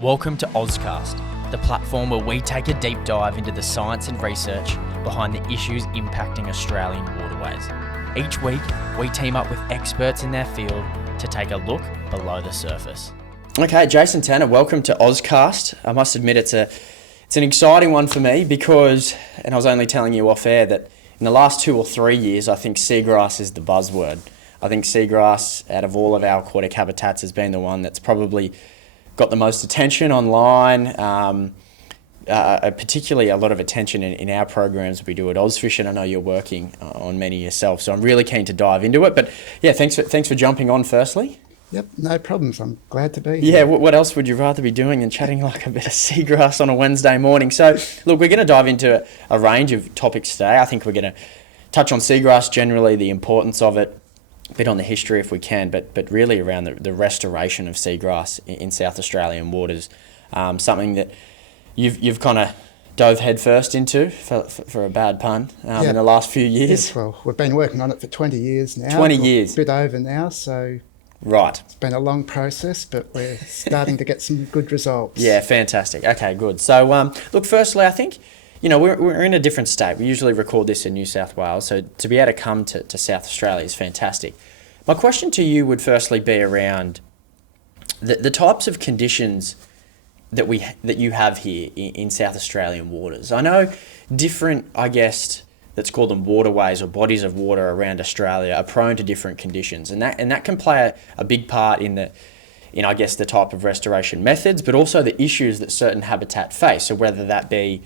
Welcome to OzCast, the platform where we take a deep dive into the science and research behind the issues impacting Australian waterways. Each week, we team up with experts in their field to take a look below the surface. Okay, Jason Tanner, welcome to OzCast. I must admit it's an exciting one for me because, and I was only telling you off air, that in the last 2 or 3 years, I think seagrass is the buzzword. I think seagrass, out of all of our aquatic habitats, has been the one that's probably got the most attention online, particularly a lot of attention in our programs we do at OzFish, and I know you're working on many yourself, so I'm really keen to dive into it. But yeah, thanks for jumping on firstly. Yep, no problems. I'm glad to be here. Yeah, what else would you rather be doing than chatting like a bit of seagrass on a Wednesday morning? So look, we're going to dive into a range of topics today. I think we're going to touch on seagrass generally, the importance of it, a bit on the history if we can, but really around the restoration of seagrass in South Australian waters, something that you've kind of dove headfirst into, for a bad pun, in the last few years. Yes, well, we've been working on it for 20 years now. 20 years. A bit over now, so right. It's been a long process, but we're starting to get some good results. Yeah, fantastic. Okay, good. So, look, firstly, I think, we're in a different state. We usually record this in New South Wales, so to be able to come to South Australia is fantastic. My question to you would firstly be around the types of conditions that you have here in South Australian waters. I know different, let's call them waterways or bodies of water around Australia are prone to different conditions, and that can play a big part in the type of restoration methods, but also the issues that certain habitat face. So whether that be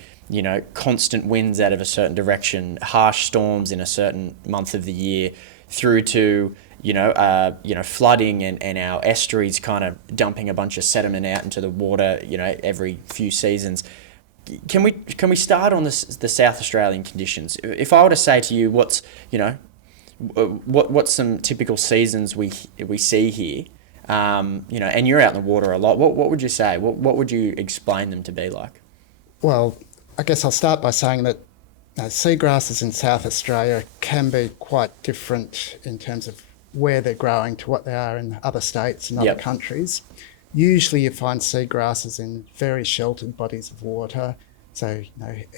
constant winds out of a certain direction, harsh storms in a certain month of the year, through to flooding and our estuaries kind of dumping a bunch of sediment out into the water, every few seasons. Can we start on the South Australian conditions? If I were to say to you, what's some typical seasons we see here, and you're out in the water a lot, what would you say? What would you explain them to be like? Well, I guess I'll start by saying that seagrasses in South Australia can be quite different in terms of where they're growing to what they are in other states and other countries. Usually you find seagrasses in very sheltered bodies of water, so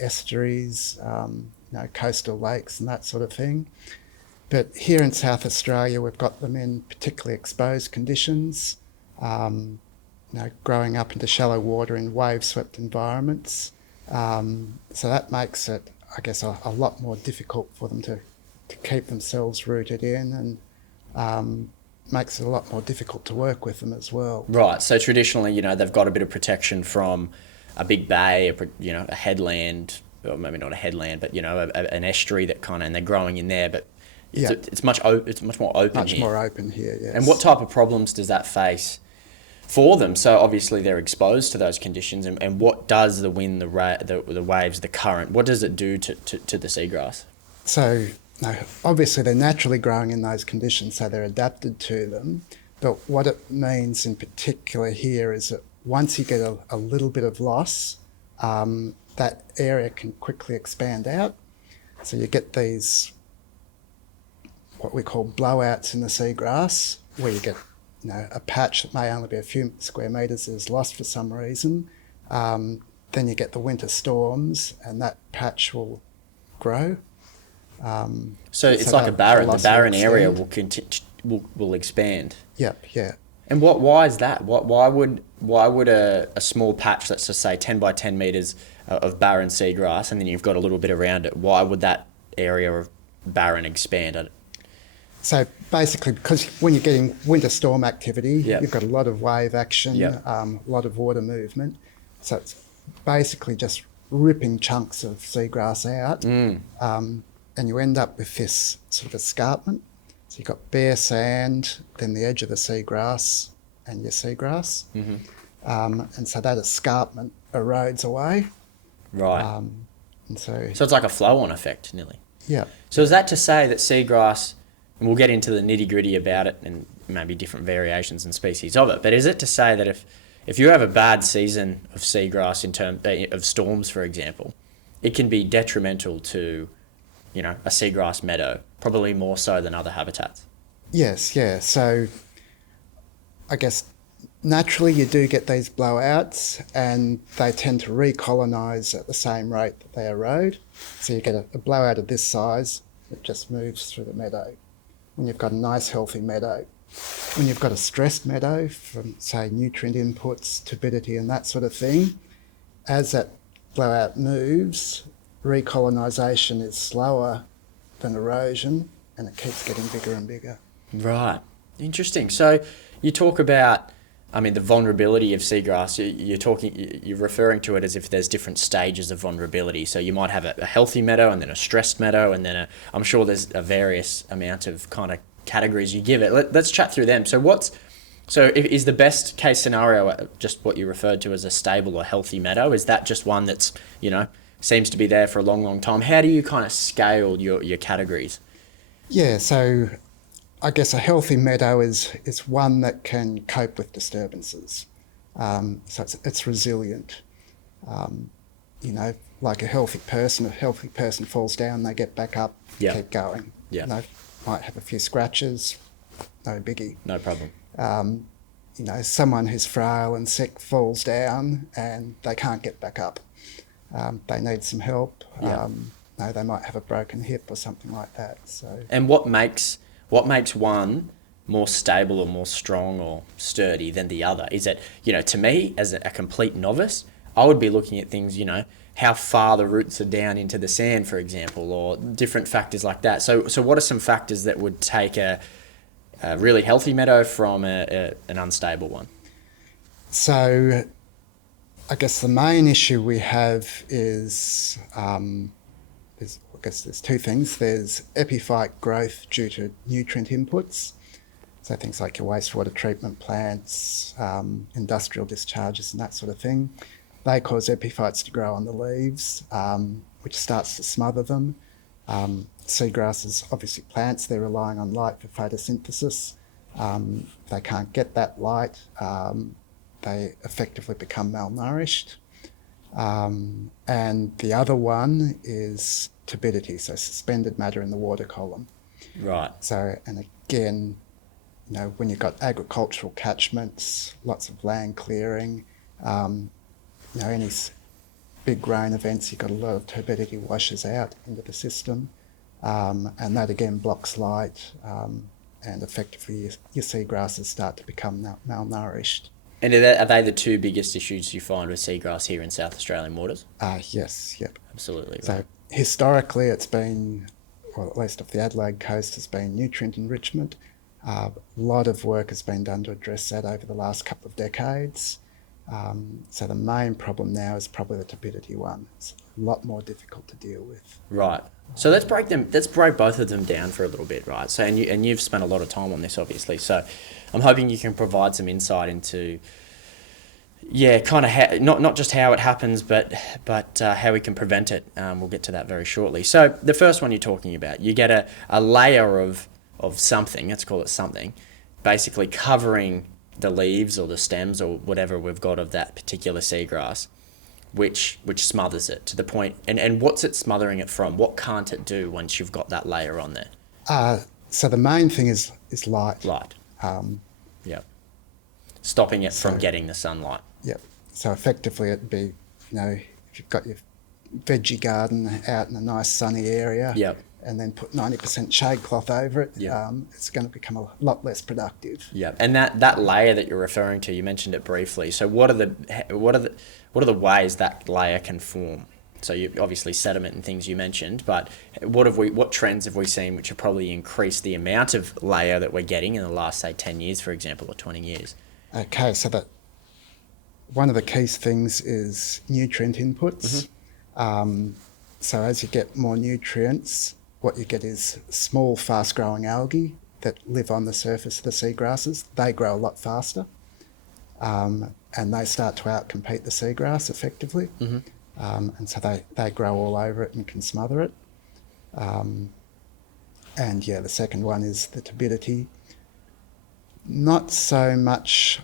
estuaries, coastal lakes and that sort of thing. But here in South Australia, we've got them in particularly exposed conditions, growing up into shallow water in wave-swept environments. So that makes it, a lot more difficult for them to keep themselves rooted in, and makes it a lot more difficult to work with them as well. Right. So traditionally, they've got a bit of protection from a big bay, a headland, or maybe not a headland, but an estuary that and they're growing in there, but it's much more open. Much more open here. Yes. And what type of problems does that face for them? So obviously they're exposed to those conditions, and what does the wind, the waves, the current, what does it do to the seagrass? So obviously they're naturally growing in those conditions, so they're adapted to them. But what it means in particular here is that once you get a little bit of loss, that area can quickly expand out. So you get these, what we call blowouts in the seagrass, where you get a patch that may only be a few square metres is lost for some reason. Then you get the winter storms, and that patch will grow. So it's like a barren. The barren area will expand. Yep. Yeah. And why is that? Why would a small patch, let's just say 10 by 10 metres of barren seagrass, and then you've got a little bit around it, why would that area of barren expand? So basically, because when you're getting winter storm activity, you've got a lot of wave action, a lot of water movement. So it's basically just ripping chunks of seagrass out, and you end up with this sort of escarpment. So you've got bare sand, then the edge of the seagrass and your seagrass. Mm-hmm. And so that escarpment erodes away. Right. And so it's like a flow-on effect, nearly. Yeah. So is that to say that seagrass, and we'll get into the nitty-gritty about it and maybe different variations and species of it, but is it to say that if you have a bad season of seagrass in terms of storms, for example, it can be detrimental to a seagrass meadow, probably more so than other habitats? Yes, yeah. So I guess naturally you do get these blowouts, and they tend to recolonise at the same rate that they erode. So you get a blowout of this size, it just moves through the meadow. When you've got a nice healthy meadow, when you've got a stressed meadow from, say, nutrient inputs, turbidity and that sort of thing, as that blowout moves, recolonisation is slower than erosion, and it keeps getting bigger and bigger. Right. Interesting. So you talk about, I mean, the vulnerability of seagrass. You're referring to it as if there's different stages of vulnerability. So you might have a healthy meadow, and then a stressed meadow, and then I'm sure there's a various amount of kind of categories you give it. Let's chat through them. So is the best case scenario just what you referred to as a stable or healthy meadow? Is that just one that's, seems to be there for a long, long time? How do you kind of scale your categories? Yeah, so I guess a healthy meadow is one that can cope with disturbances. So it's resilient. Like a healthy person falls down, they get back up, keep going. Yeah. Might have a few scratches, no biggie. No problem. Someone who's frail and sick falls down and they can't get back up. They need some help. Yeah. They might have a broken hip or something like that. So. And what makes one more stable or more strong or sturdy than the other? Is it, to me, as a complete novice, I would be looking at things, how far the roots are down into the sand, for example, or different factors like that. So what are some factors that would take a really healthy meadow from an unstable one? So I guess the main issue we have is, there's two things. There's epiphyte growth due to nutrient inputs. So things like your wastewater treatment plants, industrial discharges and that sort of thing. They cause epiphytes to grow on the leaves, which starts to smother them. Seagrasses, obviously plants, they're relying on light for photosynthesis. They can't get that light. They effectively become malnourished. And the other one is turbidity, so suspended matter in the water column. Right. So, and again, when you've got agricultural catchments, lots of land clearing, any big rain events, you've got a lot of turbidity washes out into the system, and that again blocks light, and effectively your seagrasses start to become malnourished. And are they the two biggest issues you find with seagrass here in South Australian waters? Yes, yep. Absolutely. Right. So historically it's been, or at least off the Adelaide coast, has been nutrient enrichment. A lot of work has been done to address that over the last couple of decades. So the main problem now is probably the turbidity one. It's a lot more difficult to deal with. Right. So let's break both of them down for a little bit, right? So and you've spent a lot of time on this, obviously. So I'm hoping you can provide some insight into, kind of how, not just how it happens, but how we can prevent it. We'll get to that very shortly. So the first one you're talking about, you get a layer of something. Let's call it something, basically covering the leaves or the stems or whatever we've got of that particular seagrass, which smothers it to the point. And what's it smothering it from? What can't it do once you've got that layer on there? So the main thing is light. Light. Stopping it from getting the sunlight. Yep. So effectively it'd be, if you've got your veggie garden out in a nice sunny area, yep, and then put 90% shade cloth over it, yep, it's going to become a lot less productive. Yeah, and that layer that you're referring to, you mentioned it briefly. So what are the ways that layer can form? So you obviously sediment and things you mentioned, but what trends have we seen which have probably increased the amount of layer that we're getting in the last, say, 10 years, for example, or 20 years? Okay, so one of the key things is nutrient inputs. Mm-hmm. So as you get more nutrients, what you get is small, fast-growing algae that live on the surface of the seagrasses. They grow a lot faster, and they start to outcompete the seagrass effectively. Mm-hmm. And so they grow all over it and can smother it. And the second one is the turbidity. Not so much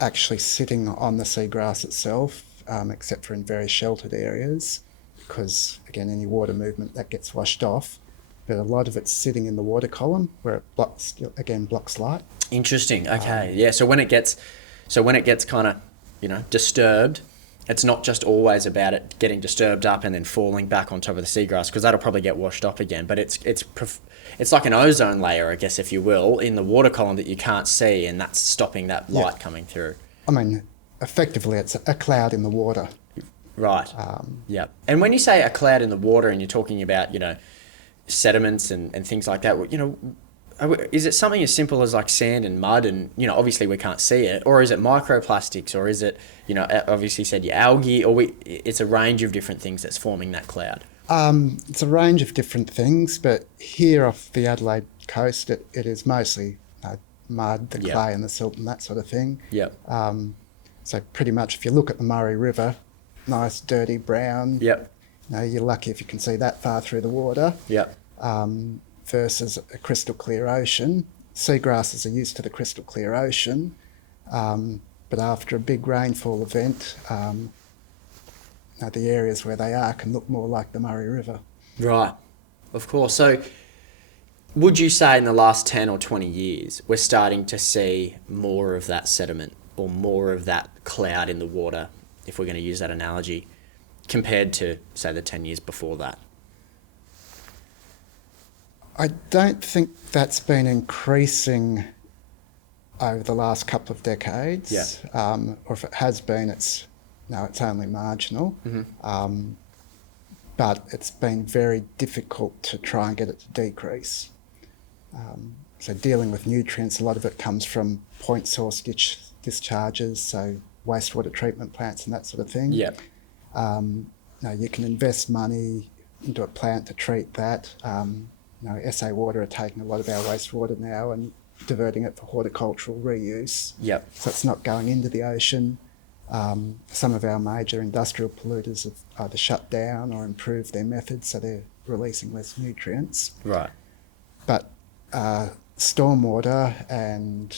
actually sitting on the seagrass itself, except for in very sheltered areas, because again, any water movement that gets washed off. but a lot of it's sitting in the water column where it blocks light. Interesting. Okay. Yeah. So when it gets kind of, disturbed, it's not just always about it getting disturbed up and then falling back on top of the seagrass, because that'll probably get washed off again. But it's like an ozone layer, I guess, if you will, in the water column that you can't see, and that's stopping that light coming through. I mean, effectively, it's a cloud in the water. Right. Yeah. And when you say a cloud in the water, and you're talking about, sediments and things like that, is it something as simple as like sand and mud, and obviously we can't see it, or is it microplastics, or is it obviously said your algae, or it's a range of different things that's forming that cloud? It's a range of different things, but here off the Adelaide coast, it is mostly mud, the clay and the silt and that sort of thing. Yep. So pretty much, if you look at the Murray River, nice dirty brown. Yep. You're lucky if you can see that far through the water. Yep. Versus a crystal clear ocean. Seagrasses are used to the crystal clear ocean, but after a big rainfall event, the areas where they are can look more like the Murray River. Right, of course. So would you say in the last 10 or 20 years, we're starting to see more of that sediment or more of that cloud in the water, if we're going to use that analogy, compared to, say, the 10 years before that? I don't think that's been increasing over the last couple of decades. Yeah. Or if it has been, it's only marginal. Mm-hmm. But it's been very difficult to try and get it to decrease. So dealing with nutrients, a lot of it comes from point source discharges, so wastewater treatment plants and that sort of thing. Yeah. You can invest money into a plant to treat that. SA Water are taking a lot of our wastewater now and diverting it for horticultural reuse. Yep. So it's not going into the ocean. Some of our major industrial polluters have either shut down or improved their methods, so they're releasing less nutrients. Right. But stormwater and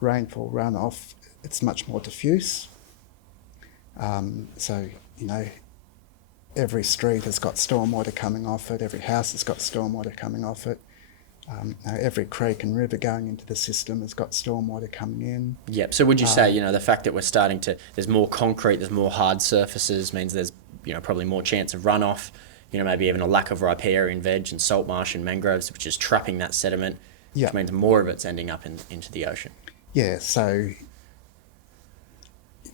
rainfall runoff, it's much more diffuse. So, every street has got stormwater coming off it, every house has got stormwater coming off it. Every creek and river going into the system has got stormwater coming in. Yep. So would you say, the fact that we're starting to, there's more concrete, there's more hard surfaces, means there's, probably more chance of runoff, maybe even a lack of riparian veg and salt marsh and mangroves, which is trapping that sediment, which means more of it's ending up into the ocean. Yeah, so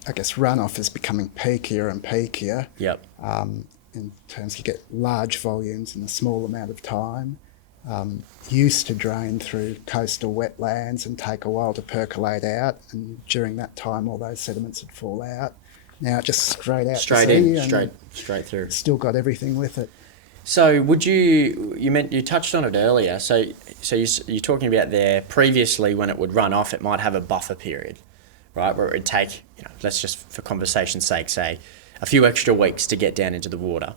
I guess runoff is becoming peakier and peakier. Yep. In terms you get large volumes in a small amount of time. Used to drain through coastal wetlands and take a while to percolate out, and during that time all those sediments would fall out. Now it just straight out straight to sea in, straight through. Still got everything with it. So would you touched on it earlier, so you're talking about there previously when it would run off, it might have a buffer period, right, where it would take, let's just for conversation's sake say a few extra weeks to get down into the water.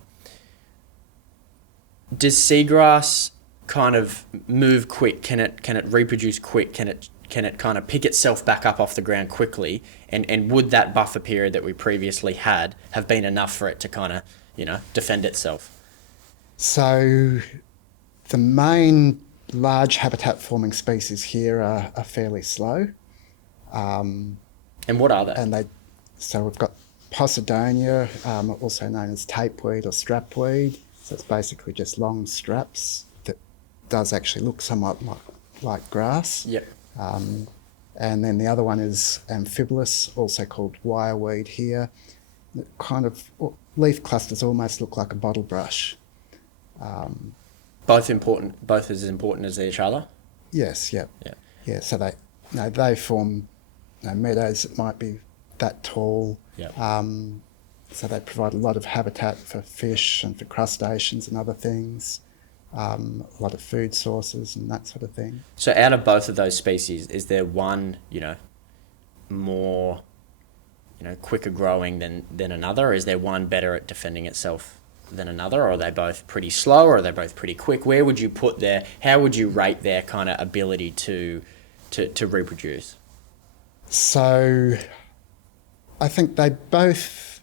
Does seagrass kind of move quick? Can it reproduce quick? Can it kind of pick itself back up off the ground quickly? And would that buffer period that we previously had have been enough for it to kind of, defend itself? So the main large habitat forming species here are fairly slow. And what are they? So we've got Posidonia, also known as tapeweed or strapweed. So it's basically just long straps that does actually look somewhat like grass. Yep. And then the other one is amphibolus, also called wireweed here. It kind of leaf clusters almost look like a bottle brush. Both as important as each other? Yes, yep. Yeah. Yeah, so they form meadows that might be that tall. Yep. So they provide a lot of habitat for fish and for crustaceans and other things, a lot of food sources and that sort of thing. So out of both of those species, is there one, more, quicker growing than another? Or is there one better at defending itself than another? Or are they both pretty slow, or are they both pretty quick? Where would you put how would you rate their kind of ability to reproduce? So I think they both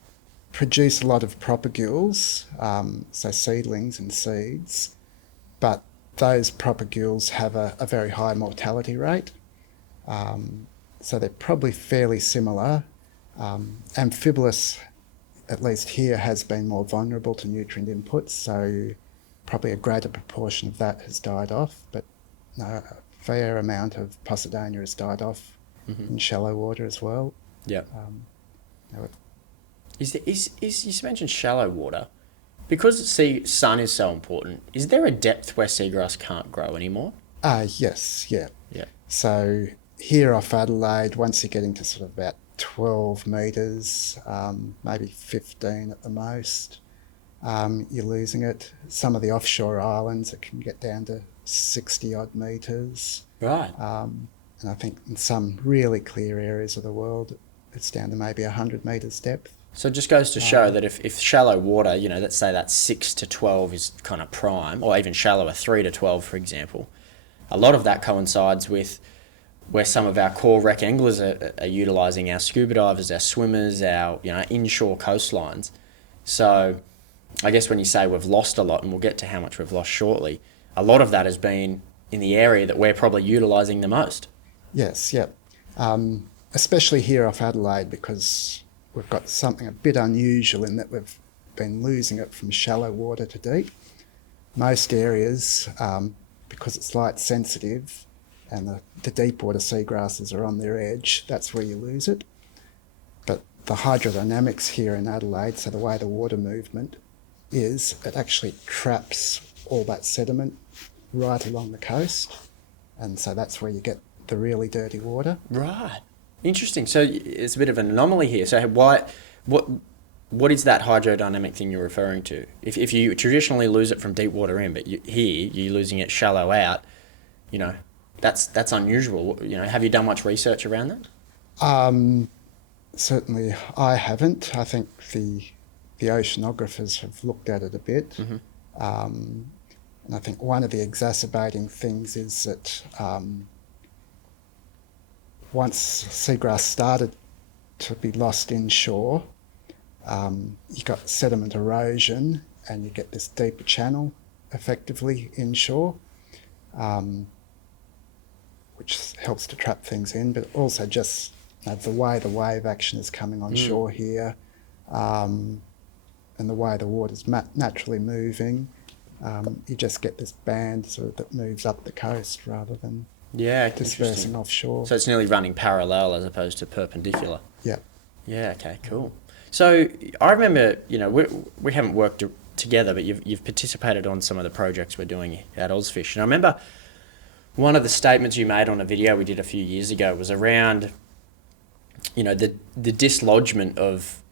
produce a lot of propagules, so seedlings and seeds, but those propagules have a very high mortality rate. So they're probably fairly similar. Amphibolus, at least here, has been more vulnerable to nutrient inputs, so probably a greater proportion of that has died off, but no, a fair amount of Posidonia has died off in shallow water as well. Yeah. No, You mentioned shallow water. Because sun is so important, is there a depth where seagrass can't grow anymore? yes, yeah. Yeah. So here off Adelaide, once you're getting to sort of about 12 metres, maybe 15 at the most, you're losing it. Some of the offshore islands, it can get down to 60 odd metres. Right. And I think in some really clear areas of the world, it's down to maybe 100 metres depth. So it just goes to show that if shallow water, let's say that 6 to 12 is kind of prime, or even shallower, 3 to 12, for example, a lot of that coincides with where some of our core wreck anglers are utilising our scuba divers, our swimmers, our inshore coastlines. So I guess when you say we've lost a lot, and we'll get to how much we've lost shortly, a lot of that has been in the area that we're probably utilising the most. Yes, yeah. Especially here off Adelaide, because we've got something a bit unusual in that we've been losing it from shallow water to deep. Most areas, because it's light sensitive and the deep water seagrasses are on their edge, that's where you lose it. But the hydrodynamics here in Adelaide, so the way the water movement is, it actually traps all that sediment right along the coast. And so that's where you get the really dirty water. Right. Interesting. So it's a bit of an anomaly here. So what is that hydrodynamic thing you're referring to? If you traditionally lose it from deep water in, but here you're losing it shallow out, that's unusual. Have you done much research around that? Certainly I haven't. I think the oceanographers have looked at it a bit. And I think one of the exacerbating things is that once seagrass started to be lost inshore, you got sediment erosion and you get this deeper channel effectively inshore, which helps to trap things in, but also just the way the wave action is coming on shore here, and the way the water's naturally moving, you just get this band sort of that moves up the coast rather than dispersing offshore. So it's nearly running parallel as opposed to perpendicular. Yeah. Yeah, okay, cool. So I remember, we haven't worked together, but you've participated on some of the projects we're doing at OzFish. And I remember one of the statements you made on a video we did a few years ago was around, the dislodgement of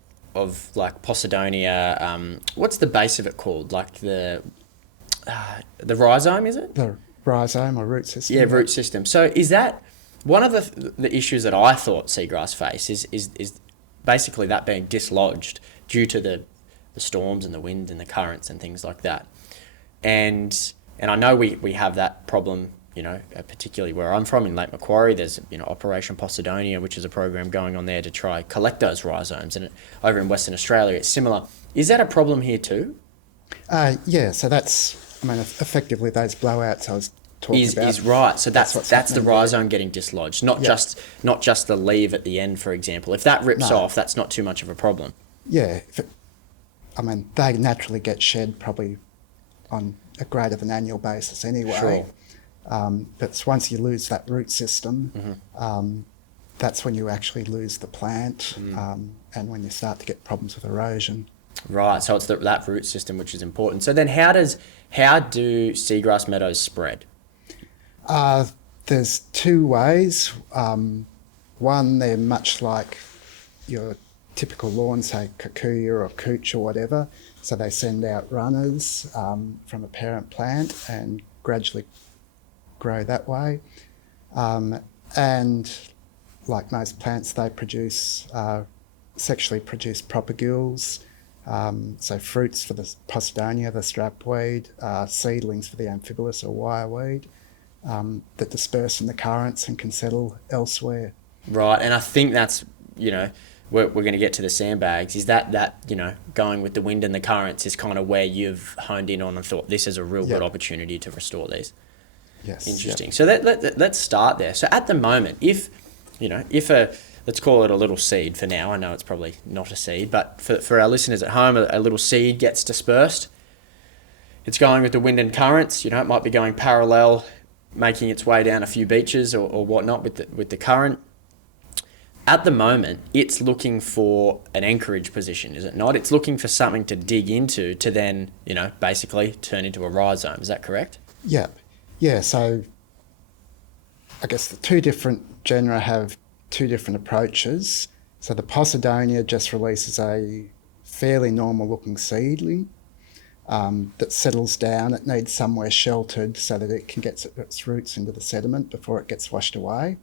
like Posidonia, what's the base of it called? Like the rhizome, is it? The rhizome or root system. Yeah, root system. So is that one of the issues that I thought seagrass face is basically that being dislodged due to the storms and the wind and the currents and things like that. And I know we have that problem, particularly where I'm from in Lake Macquarie. There's Operation Posidonia, which is a program going on there to try collect those rhizomes. And over in Western Australia, it's similar. Is that a problem here too? Yeah, so that's, effectively those blowouts I was talking about. Is right. So that's the rhizome getting dislodged, not just the leaf at the end, for example. If that rips off, that's not too much of a problem. Yeah, they naturally get shed probably on a greater than annual basis anyway. Sure. But once you lose that root system, that's when you actually lose the plant, and when you start to get problems with erosion. Right, so it's that root system which is important. So then how do seagrass meadows spread? There's two ways. One, they're much like your typical lawn, say kikuyu or cooch or whatever. So they send out runners from a parent plant and gradually grow that way. And like most plants, they sexually produce propagules. So fruits for the Posidonia, the strapweed, seedlings for the Amphibolus or wireweed, that disperse in the currents and can settle elsewhere. Right, and I think that's, we're going to get to the sandbags, is that going with the wind and the currents is kind of where you've honed in on and thought this is a real good opportunity to restore these. Yes. Interesting. So let's start there. So at the moment, if let's call it a little seed for now. I know it's probably not a seed, but for our listeners at home, a little seed gets dispersed. It's going with the wind and currents. It might be going parallel, making its way down a few beaches or whatnot with the current. At the moment, it's looking for an anchorage position, is it not? It's looking for something to dig into to then, basically turn into a rhizome. Is that correct? Yeah. Yeah, so I guess the two different genera have two different approaches. So the Posidonia just releases a fairly normal-looking seedling that settles down. It needs somewhere sheltered so that it can get its roots into the sediment before it gets washed away.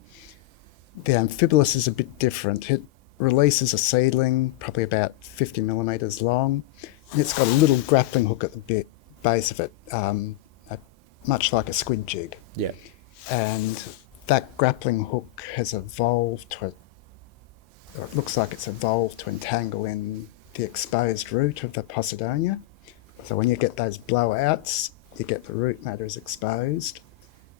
The Amphibolus is a bit different. It releases a seedling, probably about 50 millimetres long, and it's got a little grappling hook at the base of it, much like a squid jig. Yeah. And that grappling hook has evolved or it looks like it's evolved to entangle in the exposed root of the Posidonia. So when you get those blowouts, you get the root matter is exposed,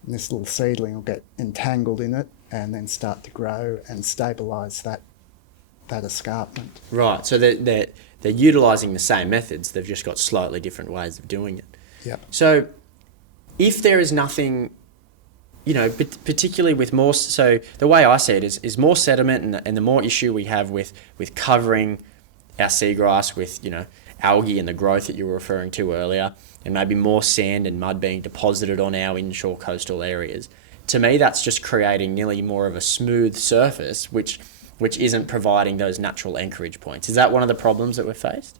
and this little seedling will get entangled in it and then start to grow and stabilise that escarpment. Right. So they're utilising the same methods. They've just got slightly different ways of doing it. Yep. So if there is nothing, particularly with more, so the way I see it is more sediment and the more issue we have with covering our seagrass with, algae and the growth that you were referring to earlier, and maybe more sand and mud being deposited on our inshore coastal areas. To me, that's just creating nearly more of a smooth surface, which isn't providing those natural anchorage points. Is that one of the problems that we're faced?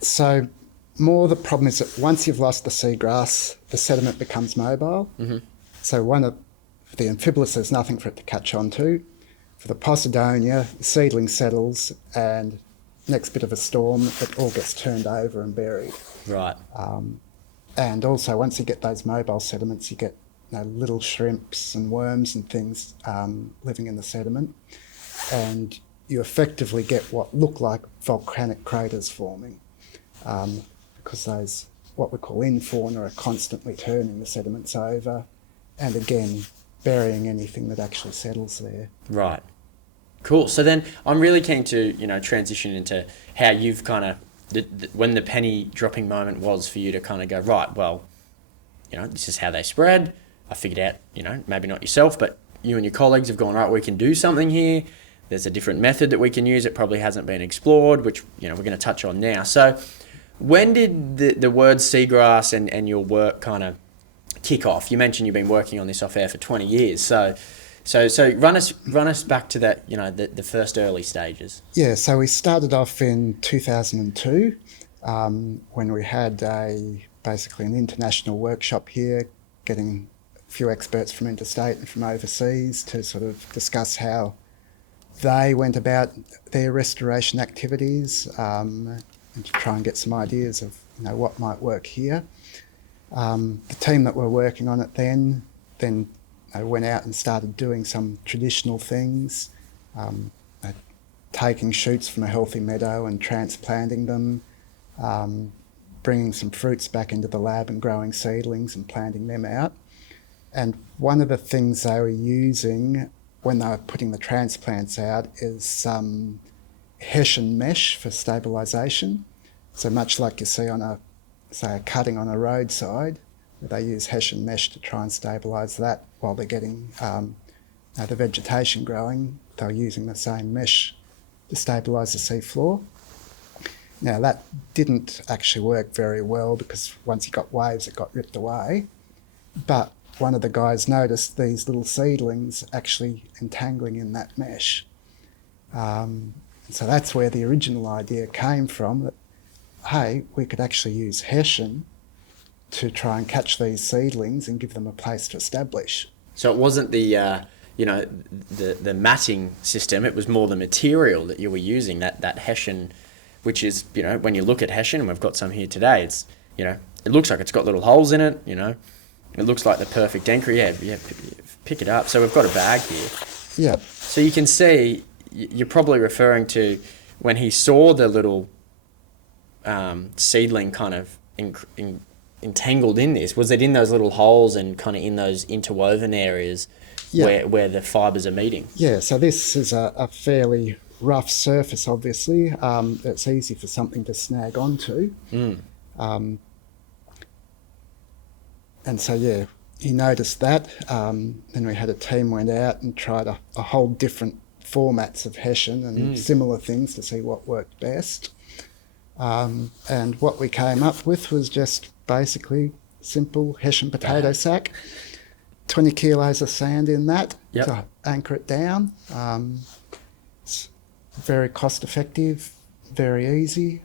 So more the problem is that once you've lost the seagrass, the sediment becomes mobile. Mm-hmm. So for the Amphibolus, there's nothing for it to catch on to. For the Posidonia, the seedling settles, and next bit of a storm, it all gets turned over and buried. Right. And also, once you get those mobile sediments, you get little shrimps and worms and things living in the sediment, and you effectively get what look like volcanic craters forming because those, what we call in-fauna, are constantly turning the sediments over and again burying anything that actually settles there. Right. Cool. So then I'm really keen to, transition into how you've kind of, when the penny dropping moment was for you to kind of go, right, well, this is how they spread. I figured out, maybe not yourself, but you and your colleagues have gone, right, we can do something here. There's a different method that we can use. It probably hasn't been explored, which, we're going to touch on now. So when did the word seagrass and your work kind of kick off? You mentioned you've been working on this off air for 20 years. So run us back to that, the first early stages. Yeah, so we started off in 2002 when we had basically an international workshop here, getting a few experts from interstate and from overseas to sort of discuss how they went about their restoration activities and to try and get some ideas of what might work here. The team that were working on it then went out and started doing some traditional things, taking shoots from a healthy meadow and transplanting them, bringing some fruits back into the lab and growing seedlings and planting them out. And one of the things they were using when they were putting the transplants out is some Hessian mesh for stabilisation. So much like you see on a cutting on a roadside, they use Hessian mesh to try and stabilise that while they're getting the vegetation growing. They're using the same mesh to stabilise the seafloor. Now that didn't actually work very well because once you got waves it got ripped away, but one of the guys noticed these little seedlings actually entangling in that mesh. So that's where the original idea came from, that, hey, we could actually use Hessian to try and catch these seedlings and give them a place to establish. So it wasn't the matting system, it was more the material that you were using, that Hessian, which is, when you look at Hessian, and we've got some here today, it's, it looks like it's got little holes in it, it looks like the perfect anchor. Yeah, pick it up. So we've got a bag here. Yeah. So you can see, you're probably referring to when he saw the little seedling kind of entangled in this. Was it in those little holes and kind of in those interwoven areas where the fibres are meeting? Yeah, so this is a fairly rough surface, obviously. It's easy for something to snag onto. And so, yeah, he noticed that. Then we had a team went out and tried a whole different formats of hessian and similar things to see what worked best. And what we came up with was just basically simple hessian potato sack, 20 kilos of sand in that to anchor it down. It's very cost effective, very easy,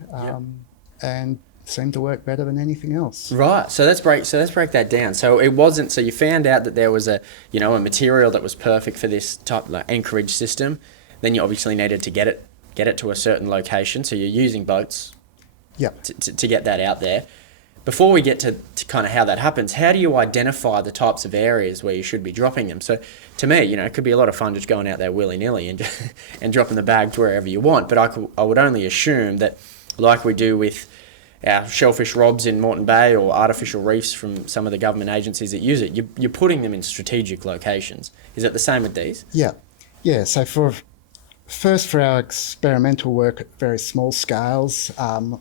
and seemed to work better than anything else. Right. So let's break that down. So it wasn't. So you found out that there was a material that was perfect for this type of anchorage system. Then you obviously needed to get it to a certain location. So you're using boats. To get that out there. Before we get to kind of how that happens, how do you identify the types of areas where you should be dropping them? So to me, it could be a lot of fun just going out there willy-nilly and dropping the bags wherever you want. But I would only assume that, like we do with our shellfish robs in Moreton Bay or artificial reefs from some of the government agencies that use it, you're putting them in strategic locations. Is it the same with these? Yeah. So for our experimental work at very small scales,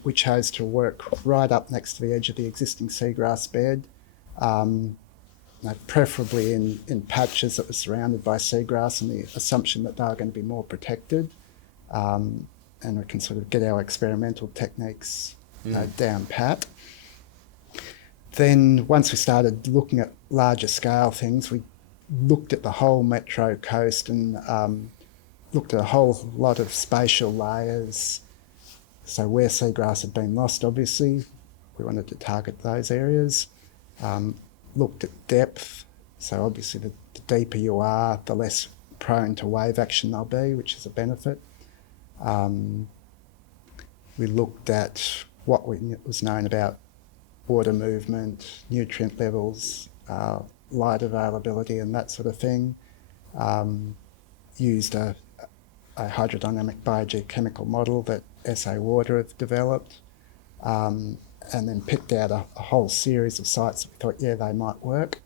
we chose to work right up next to the edge of the existing seagrass bed, preferably in patches that were surrounded by seagrass, and the assumption that they were going to be more protected, and we can sort of get our experimental techniques down pat. Then once we started looking at larger scale things, we looked at the whole metro coast and looked at a whole lot of spatial layers. So where seagrass had been lost, obviously, we wanted to target those areas. Looked at depth. So obviously the deeper you are, the less prone to wave action they'll be, which is a benefit. We looked at what was known about water movement, nutrient levels, light availability and that sort of thing. Used a hydrodynamic biogeochemical model that SA Water have developed, and then picked out a whole series of sites that we thought, they might work.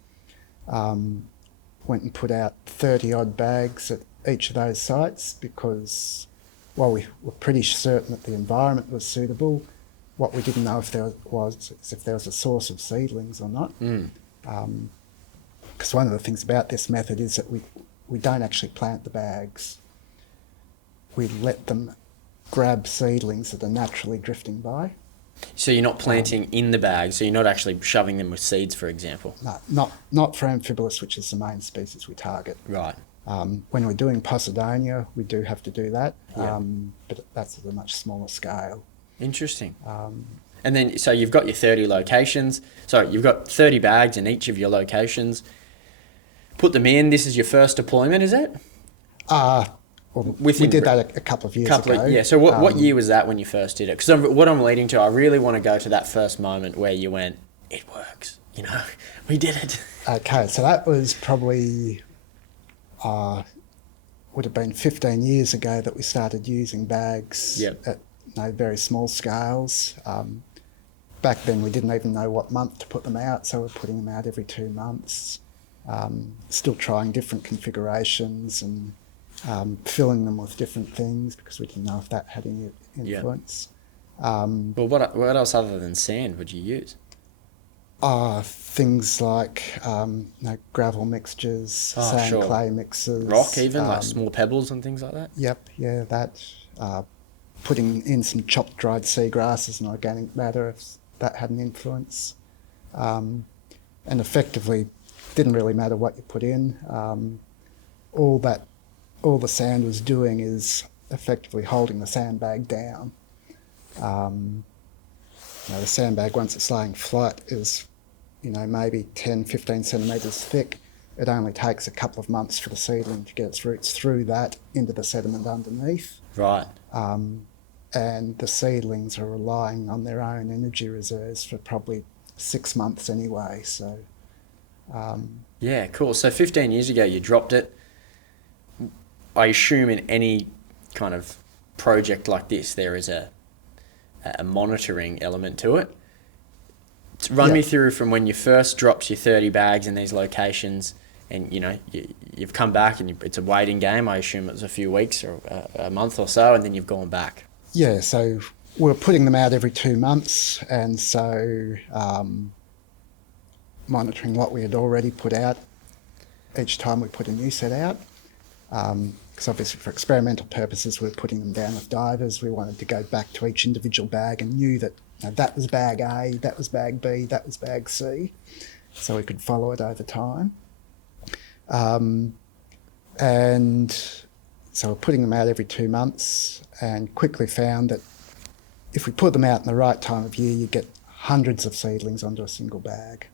Went and put out 30 odd bags at each of those sites because while we were pretty certain that the environment was suitable, what we didn't know if there was a source of seedlings or not. Because one of the things about this method is that we don't actually plant the bags. We let them grab seedlings that are naturally drifting by. So you're not planting in the bag, so you're not actually shoving them with seeds, for example? No, not for Amphibolus, which is the main species we target. Right. When we're doing Posidonia, we do have to do that, but that's at a much smaller scale. Interesting. And then, so you've got your 30 locations. So you've got 30 bags in each of your locations. Put them in. This is your first deployment, is it? We did that a couple of years ago. So what year was that when you first did it? Because what I'm leading to, I really want to go to that first moment where you went, it works. We did it. Okay, so that was probably, would have been 15 years ago that we started using bags at very small scales. Back then we didn't even know what month to put them out, so we're putting them out every 2 months. Still trying different configurations and filling them with different things because we didn't know if that had any influence. Well, what else other than sand would you use? Things like gravel mixtures, sand clay mixes. Rock even, like small pebbles and things like that? Yep, that. Putting in some chopped dried seagrasses and organic matter, if that had an influence. And effectively, didn't really matter what you put in. All the sand was doing is effectively holding the sandbag down. The sandbag, once it's laying flat, is maybe 10, 15 centimetres thick. It only takes a couple of months for the seedling to get its roots through that into the sediment underneath. Right. And the seedlings are relying on their own energy reserves for probably 6 months anyway. So, cool. So 15 years ago, you dropped it. I assume in any kind of project like this, there is a monitoring element to it. Run me through from when you first dropped your 30 bags in these locations, and you've come back, and it's a waiting game. I assume it was a few weeks or a month or so, and then you've gone back. Yeah, so we're putting them out every 2 months, and so monitoring what we had already put out each time we put a new set out. Because obviously for experimental purposes we're putting them down with divers. We wanted to go back to each individual bag and knew that that was bag A, that was bag B, that was bag C, so we could follow it over time. And so we're putting them out every 2 months, and quickly found that if we put them out in the right time of year, you get hundreds of seedlings onto a single bag.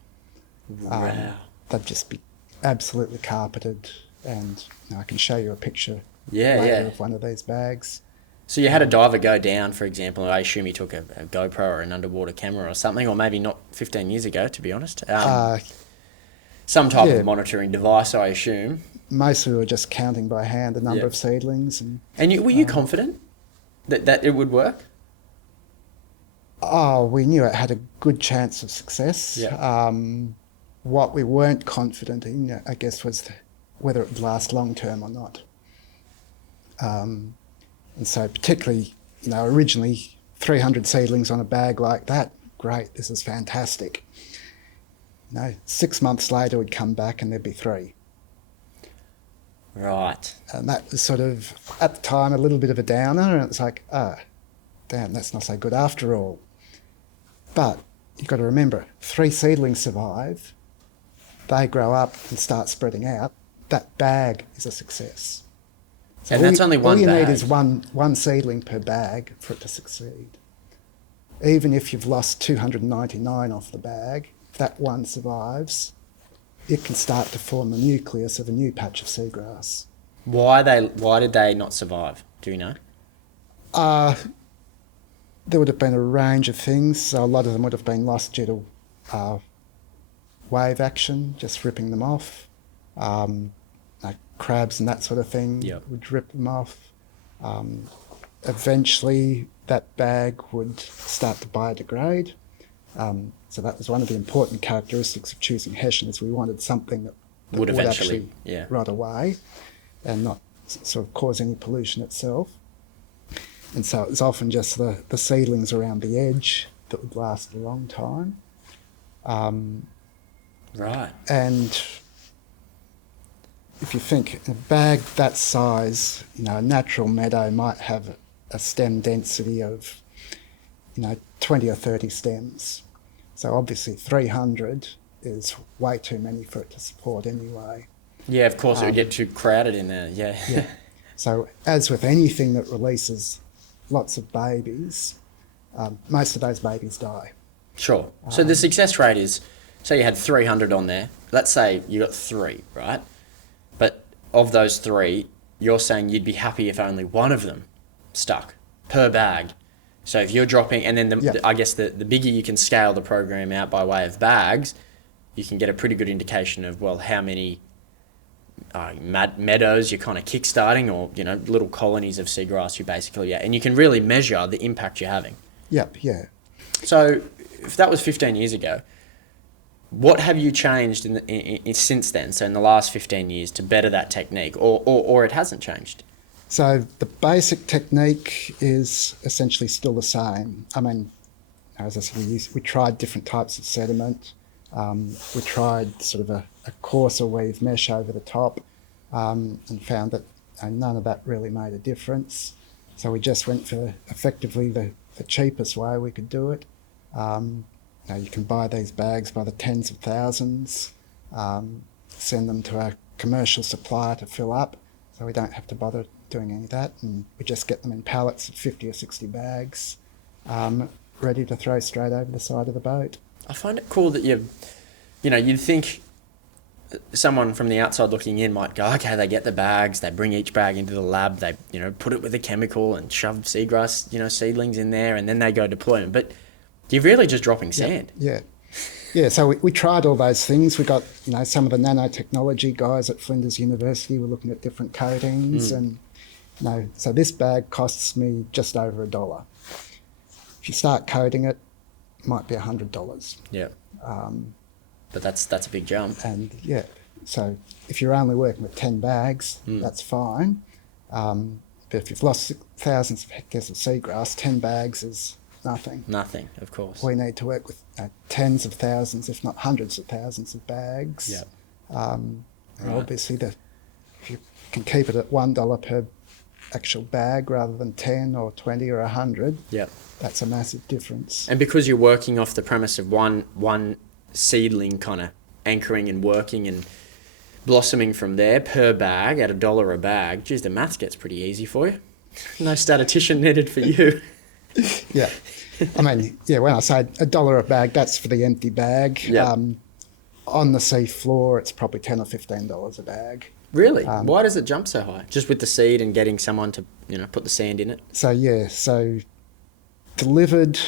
Wow. They'd just be absolutely carpeted, and I can show you a picture Yeah, later yeah. of one of these bags. So you had a diver go down, for example. I assume he took a GoPro or an underwater camera or something, or maybe not 15 years ago, to be honest. Some type of monitoring device, I assume. Mostly we were just counting by hand the number of seedlings. And were you confident that it would work? Oh, we knew it had a good chance of success. Yeah. What we weren't confident in, I guess, was whether it would last long term or not. And so particularly, originally 300 seedlings on a bag like that, great, this is fantastic. 6 months later we'd come back and there'd be 3. Right. And that was sort of, at the time, a little bit of a downer, and it's like, damn, that's not so good after all. But you've got to remember, 3 seedlings survive, they grow up and start spreading out, that bag is a success. So And that's only one all you bag. need is one seedling per bag for it to succeed. Even if you've lost 299 off the bag, if that one survives, it can start to form the nucleus of a new patch of seagrass. Why did they not survive? Do you know? There would have been a range of things. So a lot of them would have been lost due to wave action, just ripping them off. Like crabs and that sort of thing would rip them off. Eventually, that bag would start to biodegrade. So that was one of the important characteristics of choosing Hessian, is we wanted something that would eventually actually rot away and not sort of cause any pollution itself. And so it was often just the seedlings around the edge that would last a long time. Right. And if you think a bag that size, a natural meadow might have a stem density of, 20 or 30 stems. So obviously 300 is way too many for it to support anyway. Yeah, of course, it would get too crowded in there, yeah. So as with anything that releases lots of babies, most of those babies die. Sure. So the success rate is, say you had 300 on there, let's say you got 3, right? But of those 3, you're saying you'd be happy if only one of them stuck per bag. So if you're dropping, and then I guess the bigger you can scale the program out by way of bags, you can get a pretty good indication of, well, how many meadows you're kind of kickstarting, or, little colonies of seagrass you basically, and you can really measure the impact you're having. Yep, yeah. So if that was 15 years ago, what have you changed since then, so in the last 15 years, to better that technique, or it hasn't changed? So the basic technique is essentially still the same. I mean, as I said, we tried different types of sediment. We tried sort of a coarser weave mesh over the top, and found that none of that really made a difference. So we just went for effectively the cheapest way we could do it. You can buy these bags by the tens of thousands, send them to a commercial supplier to fill up, so we don't have to bother doing any of that, and we just get them in pallets of 50 or 60 bags, ready to throw straight over the side of the boat. I find it cool that you'd think someone from the outside looking in might go, okay, they get the bags, they bring each bag into the lab, they put it with a chemical and shove seagrass seedlings in there, and then they go deploy them. But you're really just dropping sand. Yeah, so we tried all those things. We got, some of the nanotechnology guys at Flinders University were looking at different coatings, and No, so this bag costs me just over $1. If you start coating it, it might be $100. Yeah. But that's a big jump. And yeah, so if you're only working with 10 bags, that's fine. But if you've lost thousands of hectares of seagrass, 10 bags is nothing. Nothing, of course. We need to work with tens of thousands, if not hundreds of thousands of bags. Yeah. And Right. obviously, if you can keep it at $1 per actual bag rather than 10 or 20 or 100, Yeah. that's a massive difference. And because you're working off the premise of one seedling kind of anchoring and working and blossoming from there per bag at $1 a bag, geez, the maths gets pretty easy for you. No statistician needed for you. Yeah. I mean, yeah, when I say $1 a bag, that's for the empty bag. Yeah. On the sea floor, it's probably $10 or $15 a bag. Really? Why does it jump so high? Just with the seed and getting someone to, put the sand in it? So, yeah, so delivered,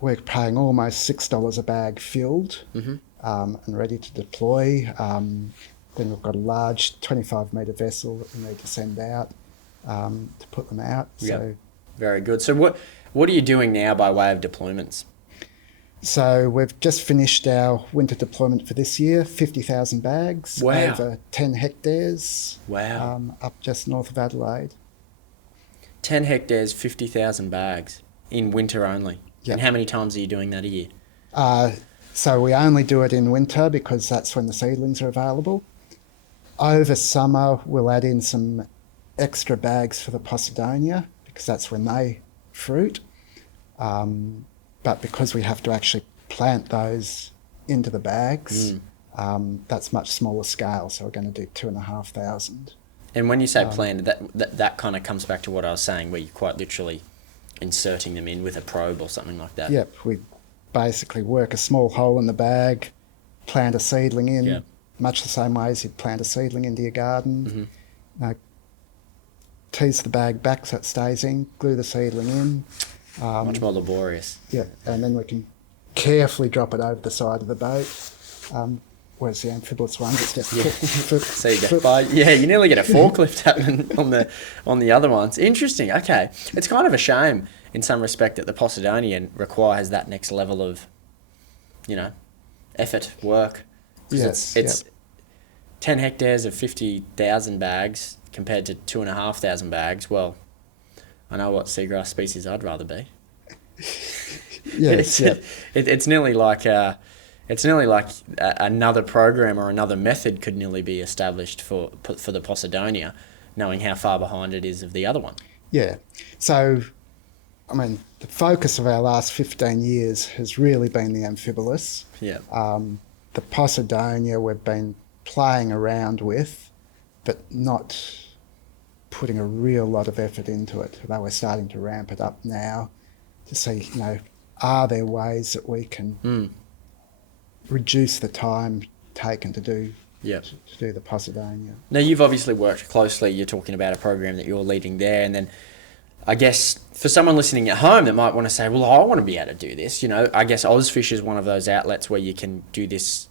we're paying almost $6 a bag filled and ready to deploy. Then we've got a large 25-metre vessel that we need to send out to put them out. So, very good. So what are you doing now by way of deployments? So we've just finished our winter deployment for this year, 50,000 bags over 10 hectares. Wow. Up just north of Adelaide. 10 hectares, 50,000 bags in winter only. Yep. And how many times are you doing that a year? So we only do it in winter because that's when the seedlings are available. Over summer, we'll add in some extra bags for the Posidonia because that's when they fruit. But because we have to actually plant those into the bags, that's much smaller scale. So we're going to do 2,500. And when you say planted, that kind of comes back to what I was saying, where you're quite literally inserting them in with a probe or something like that. Yep, we basically work a small hole in the bag, plant a seedling in, much the same way as you'd plant a seedling into your garden. Tease the bag back so it stays in, glue the seedling in. Much more laborious. Yeah, and then we can carefully drop it over the side of the boat. Whereas the amphibious ones, it's just So you get you nearly get a forklift happening on the other ones. Interesting. Okay, it's kind of a shame in some respect that the Posidonia requires that next level of, effort, work. Yes, It's 10 hectares of 50,000 bags compared to 2,500 bags. Well, I know what seagrass species I'd rather be. Yes, It's nearly like another program or another method could nearly be established for the Posidonia, knowing how far behind it is of the other one. Yeah. So, I mean, the focus of our last 15 years has really been the amphibious. Yeah. The Posidonia we've been playing around with, but not putting a real lot of effort into it. Although we're starting to ramp it up now to see, are there ways that we can reduce the time taken to do the Posidonia. Now, you've obviously worked closely. You're talking about a program that you're leading there, and then I guess for someone listening at home that might want to say, well, I want to be able to do this. I guess OzFish is one of those outlets where you can do this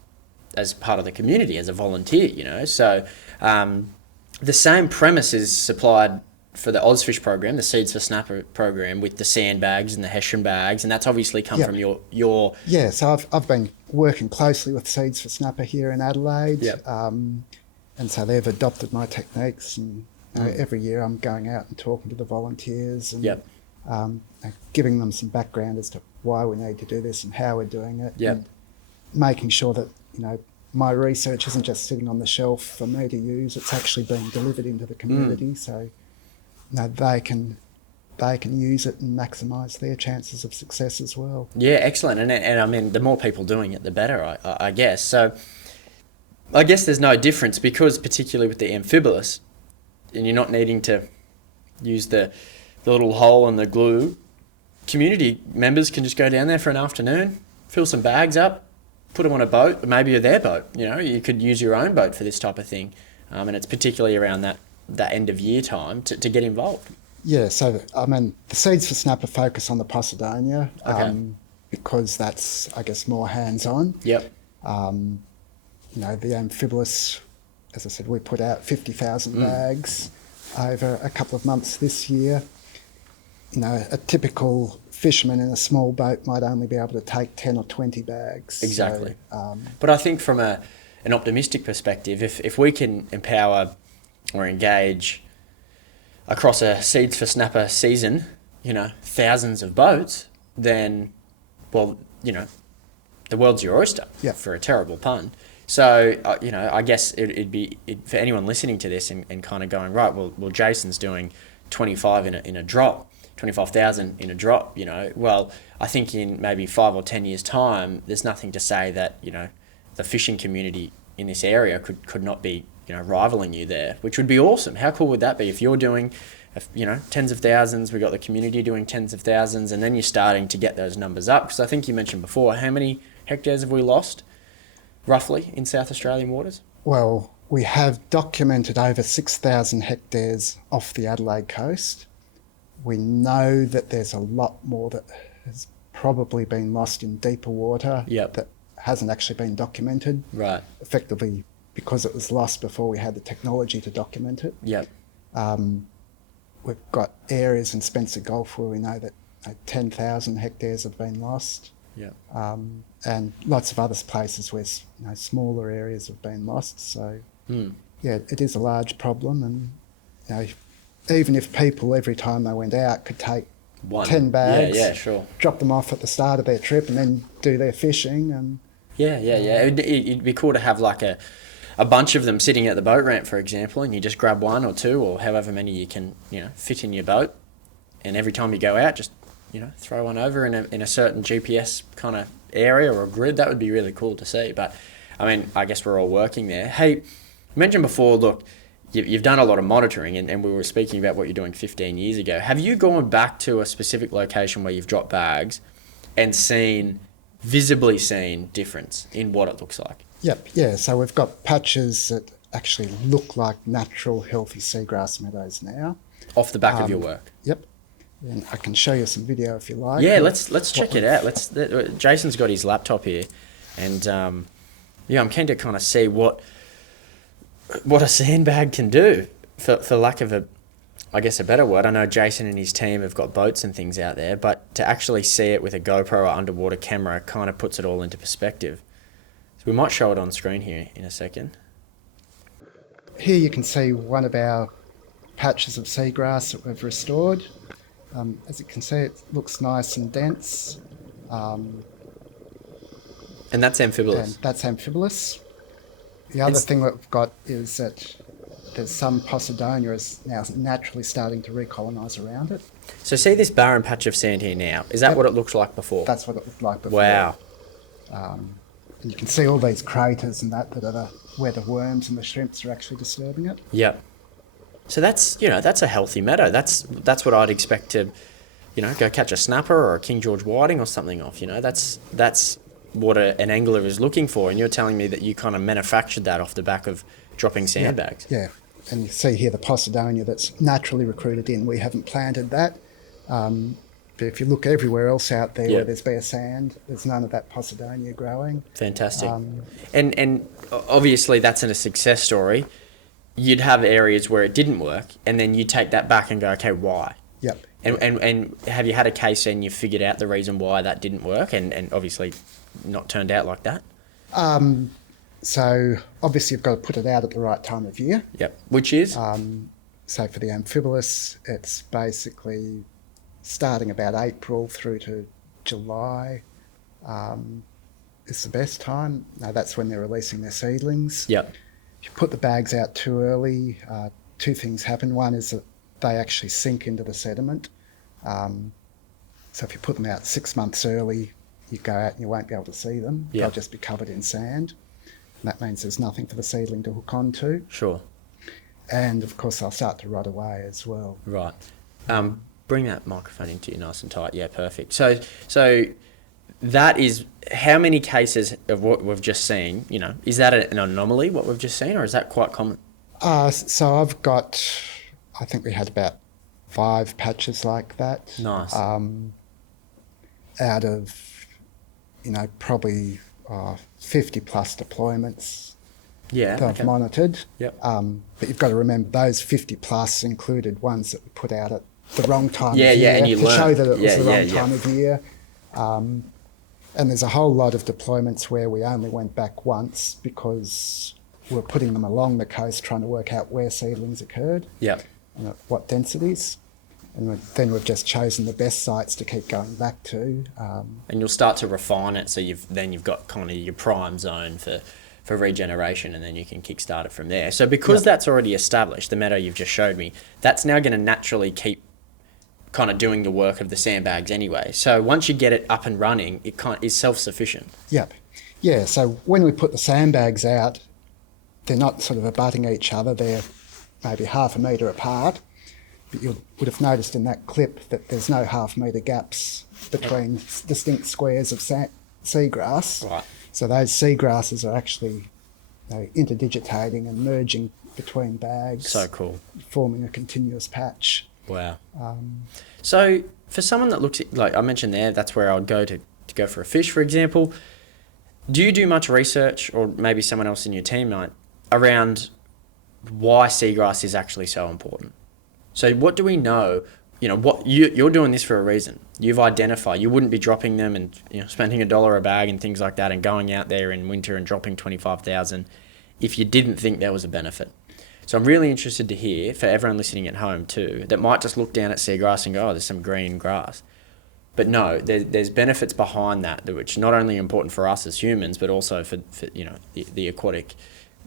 as part of the community, as a volunteer, So the same premise is supplied for the OzFish program, the Seeds for Snapper program, with the sandbags and the Hessian bags, and that's obviously come from your... Yeah, so I've been working closely with Seeds for Snapper here in Adelaide, and so they've adopted my techniques, and every year I'm going out and talking to the volunteers and giving them some background as to why we need to do this and how we're doing it, and making sure that, my research isn't just sitting on the shelf for me to use, it's actually being delivered into the community, so they can use it and maximise their chances of success as well. Yeah, excellent. And I mean, the more people doing it, the better, I guess. So I guess there's no difference because particularly with the amphibious, and you're not needing to use the little hole and the glue, community members can just go down there for an afternoon, fill some bags up, put them on a boat, maybe their boat. You could use your own boat for this type of thing. And it's particularly around that end of year time to get involved. Yeah, so I mean the Seeds for Snapper focus on the Posidonia because that's, I guess, more hands-on. Yep. The amphibious, as I said, we put out 50,000 bags. over a couple of months this year. You know, a typical fisherman in a small boat might only be able to take 10 or 20 bags. Exactly. So, but I think from an optimistic perspective, if we can empower or engage across a seeds for snapper season, you know, thousands of boats, then, well, you know, the world's your oyster, yeah. for a terrible pun. So, you know, I guess it'd be for anyone listening to this and kind of going, right, well, Jason's doing 25 in a drop, 25,000 in a drop, you know. Well, I think in maybe 5 or 10 years' time, there's nothing to say that, you know, the fishing community in this area could not be, you know, rivaling you there, which would be awesome. How cool would that be if you're doing, you know, tens of thousands, we got the community doing tens of thousands, and then you're starting to get those numbers up? Because I think you mentioned before, how many hectares have we lost, roughly, in South Australian waters? Well, we have documented over 6,000 hectares off the Adelaide coast. We know that there's a lot more that has probably been lost in deeper water that hasn't actually been documented. Right. Effectively because it was lost before we had the technology to document it. Yep. We've got areas in Spencer Gulf where we know that 10,000 hectares have been lost. Yep. And lots of other places where, you know, smaller areas have been lost. So, yeah, it is a large problem. And, you know, even if people every time they went out could take 10 bags, sure, drop them off at the start of their trip and then do their fishing. And it'd be cool to have like a bunch of them sitting at the boat ramp, for example, and you just grab one or two or however many you can, you know, fit in your boat, and every time you go out, just, you know, throw one over in a certain GPS kind of area or grid. That would be really cool to see. But I mean, I guess we're all working there. Hey, you mentioned before, look, you've done a lot of monitoring, and we were speaking about what you're doing 15 years ago. Have you gone back to a specific location where you've dropped bags and visibly seen difference in what it looks like? Yep, yeah. So we've got patches that actually look like natural, healthy seagrass meadows now. Off the back of your work? Yep. And I can show you some video if you like. Yeah, let's check it out. Jason's got his laptop here, and I'm keen to kind of see what a sandbag can do, for lack of a better word. I know Jason and his team have got boats and things out there, but to actually see it with a GoPro or underwater camera kind of puts it all into perspective. So we might show it on screen here in a second. Here you can see one of our patches of seagrass that we've restored. As you can see, it looks nice and dense. And that's amphibolus? And that's amphibolus. The other thing that we've got is that there's some Posidonia is now naturally starting to recolonise around it. So see this barren patch of sand here now? Is that what it looks like before? That's what it looked like before. Wow. And you can see all these craters and that are where the worms and the shrimps are actually disturbing it. Yep. So that's a healthy meadow. That's what I'd expect to, go catch a snapper or a King George whiting or something off. That's what an angler is looking for. And you're telling me that you kind of manufactured that off the back of dropping sandbags. Yeah. And you see here the Posidonia that's naturally recruited in. We haven't planted that. But if you look everywhere else out there where there's bare sand, there's none of that Posidonia growing. Fantastic. And obviously that's in a success story. You'd have areas where it didn't work, and then you take that back and go, okay, why? Yep. And have you had a case and you've figured out the reason why that didn't work and obviously not turned out like that? So obviously you've got to put it out at the right time of year. Yep. Which is? So for the amphibolus, it's basically starting about April through to July. Is the best time. Now that's when they're releasing their seedlings. Yep. If you put the bags out too early, two things happen. One is that they actually sink into the sediment. So if you put them out 6 months early, you go out and you won't be able to see them. Yep. They'll just be covered in sand. And that means there's nothing for the seedling to hook onto. Sure. And of course they'll start to rot away as well. Right. Bring that microphone into you nice and tight. Yeah, perfect. So that is how many cases of what we've just seen, is that an anomaly, what we've just seen, or is that quite common? So I've got, I think we had about 5 patches like that. Nice. Out of, probably 50 plus deployments. Yeah, that I've okay. monitored. Yep. But you've got to remember those 50 plus included ones that we put out at the wrong time Yeah, of year and you to show learn. that it was Yeah, the yeah, wrong yeah. time of year. And there's a whole lot of deployments where we only went back once because we're putting them along the coast trying to work out where seedlings occurred Yep. and at what densities. And then we've just chosen the best sites to keep going back to. And you'll start to refine it, so you've got kind of your prime zone for regeneration, and then you can kickstart it from there. So because that's already established, the meadow you've just showed me, that's now going to naturally keep kind of doing the work of the sandbags anyway. So once you get it up and running, it is self-sufficient. Yep. Yeah, so when we put the sandbags out, they're not sort of abutting each other, they're maybe half a metre apart. But you would have noticed in that clip that there's no half-metre gaps between distinct squares of seagrass. Right. So those seagrasses are actually interdigitating and merging between bags. So cool. Forming a continuous patch. Wow. So for someone that looks at, like I mentioned there, that's where I would go to go for a fish, for example. Do you do much research, or maybe someone else in your team might, around why seagrass is actually so important? So what do we know? You know, what you're doing this for a reason. You've identified. You wouldn't be dropping them and spending $1 a bag and things like that, and going out there in winter and dropping 25,000 if you didn't think there was a benefit. So I'm really interested to hear, for everyone listening at home too, that might just look down at seagrass and go, "Oh, there's some green grass." But no, there's benefits behind that, which are not only important for us as humans, but also for the aquatic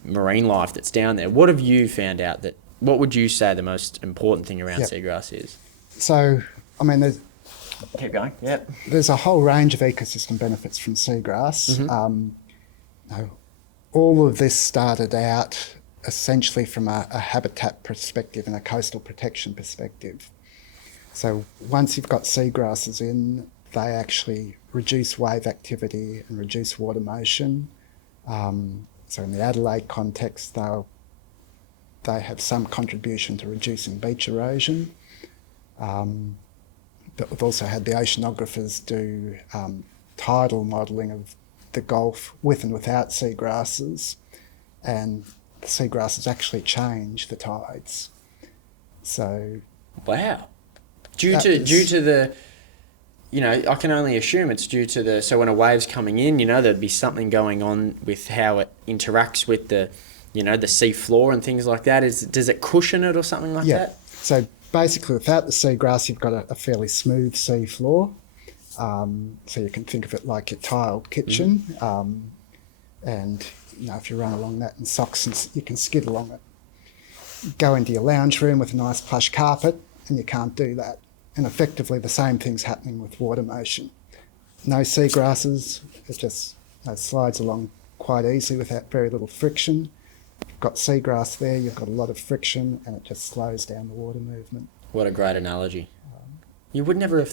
marine life that's down there. What have you found out that? What would you say the most important thing around seagrass is? So, I mean, Keep going. Yep. there's a whole range of ecosystem benefits from seagrass. Mm-hmm. All of this started out essentially from a habitat perspective and a coastal protection perspective. So once you've got seagrasses in, they actually reduce wave activity and reduce water motion. So in the Adelaide context, they have some contribution to reducing beach erosion. But we've also had the oceanographers do tidal modelling of the Gulf with and without seagrasses, and the seagrasses actually change the tides. So wow, due to the, I can only assume it's due to the. So when a wave's coming in, there'd be something going on with how it interacts with the, the sea floor and things like that. Does it cushion it or something like that? So basically, without the seagrass, you've got a fairly smooth sea floor. So you can think of it like your tiled kitchen. And if you run along that in socks, and you can skid along it. Go into your lounge room with a nice plush carpet, and you can't do that. And effectively, the same thing's happening with water motion. No seagrasses, it just slides along quite easily without very little friction. You've got seagrass there, you've got a lot of friction, and it just slows down the water movement. What a great analogy. You'd never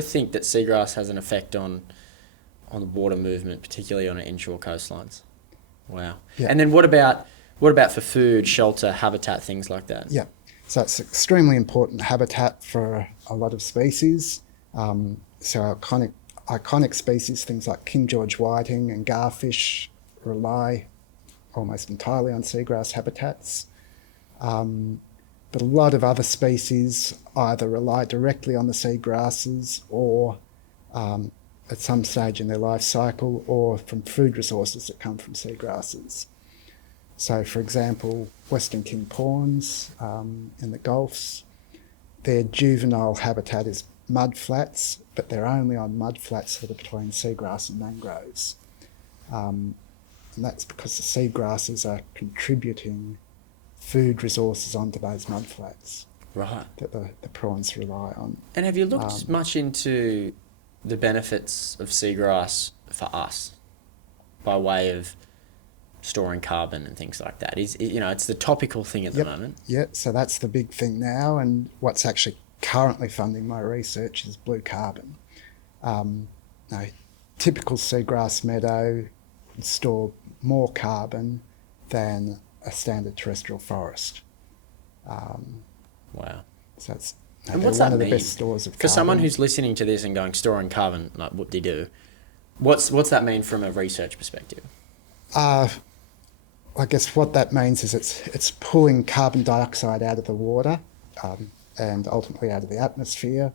think that seagrass has an effect on the water movement, particularly on inshore coastlines. Wow. Yeah. And then what about for food, shelter, habitat, things like that? Yeah. So it's extremely important habitat for a lot of species. So our iconic species, things like King George whiting and garfish, rely almost entirely on seagrass habitats. But a lot of other species either rely directly on the seagrasses or at some stage in their life cycle, or from food resources that come from seagrasses. So, for example, western king prawns in the Gulfs, their juvenile habitat is mud flats, but they're only on mud flats that are between seagrass and mangroves. And that's because the seagrasses are contributing food resources onto those mud flats. Right. That the prawns rely on. And have you looked much into the benefits of seagrass for us by way of storing carbon and things like that? It's the topical thing at the moment. Yeah, so that's the big thing now, and what's actually currently funding my research is blue carbon. Typical seagrass meadow would store more carbon than a standard terrestrial forest. Wow. So it's and what's that one of the mean? best stores of For carbon. someone who's listening to this and going, storing carbon, like whoop-de-doo, what's that mean from a research perspective? I guess what that means is it's pulling carbon dioxide out of the water and ultimately out of the atmosphere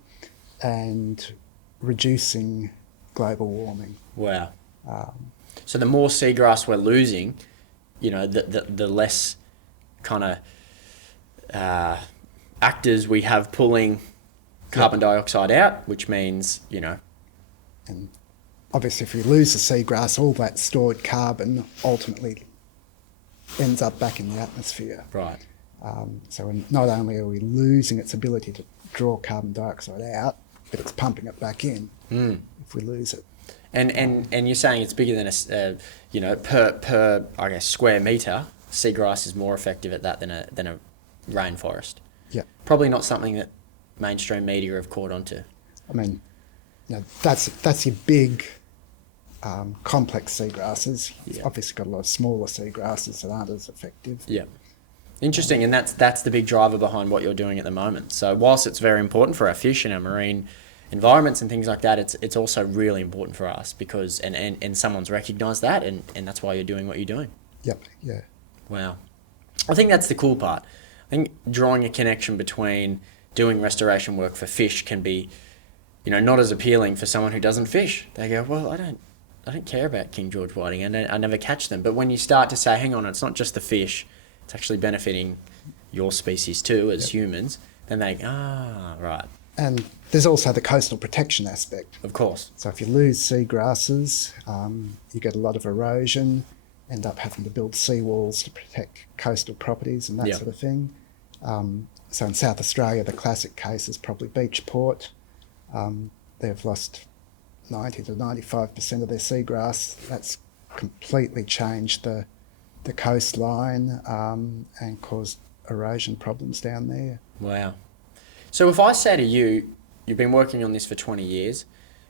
and reducing global warming. Wow. So the more seagrass we're losing, the less kind of actors we have pulling carbon dioxide out, which means, And obviously if we lose the seagrass, all that stored carbon ultimately ends up back in the atmosphere. Right. So not only are we losing its ability to draw carbon dioxide out, but it's pumping it back in if we lose it. And you're saying it's bigger than per I guess square meter. Seagrass is more effective at that than a rainforest. Yeah. Probably not something that mainstream media have caught onto. I mean, that's your big complex seagrasses. You've obviously got a lot of smaller seagrasses that aren't as effective. Yeah. Interesting, and that's the big driver behind what you're doing at the moment. So whilst it's very important for our fish and our marine environments and things like that, it's also really important for us because and someone's recognised that and that's why you're doing what you're doing. Yep, yeah. Wow. I think that's the cool part. I think drawing a connection between doing restoration work for fish can be, not as appealing for someone who doesn't fish. They go, well, I don't care about King George whiting and I never catch them. But when you start to say, hang on, it's not just the fish, it's actually benefiting your species too as humans, then they right. And there's also the coastal protection aspect. Of course. So if you lose seagrasses, you get a lot of erosion, end up having to build seawalls to protect coastal properties and that sort of thing. So in South Australia, the classic case is probably Beachport. They've lost 90 to 95% of their seagrass. That's completely changed the coastline and caused erosion problems down there. Wow. So if I say to you, you've been working on this for 20 years,